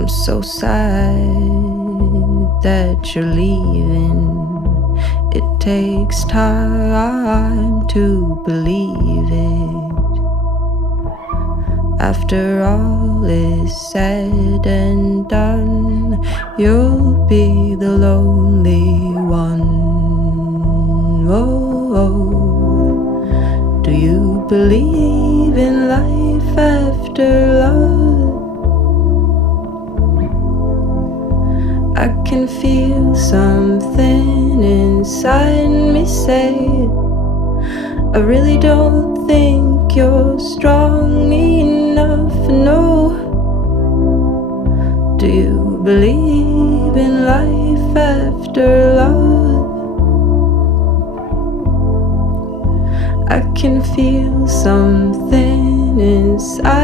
I'm so sad that you're leaving. It takes time to believe it. After all is said and done, you'll be the lonely one. Oh, oh. Do you believe in life after love? I can feel something inside me say, I really don't think you're strong enough, no. Do you believe in life after love? I can feel something inside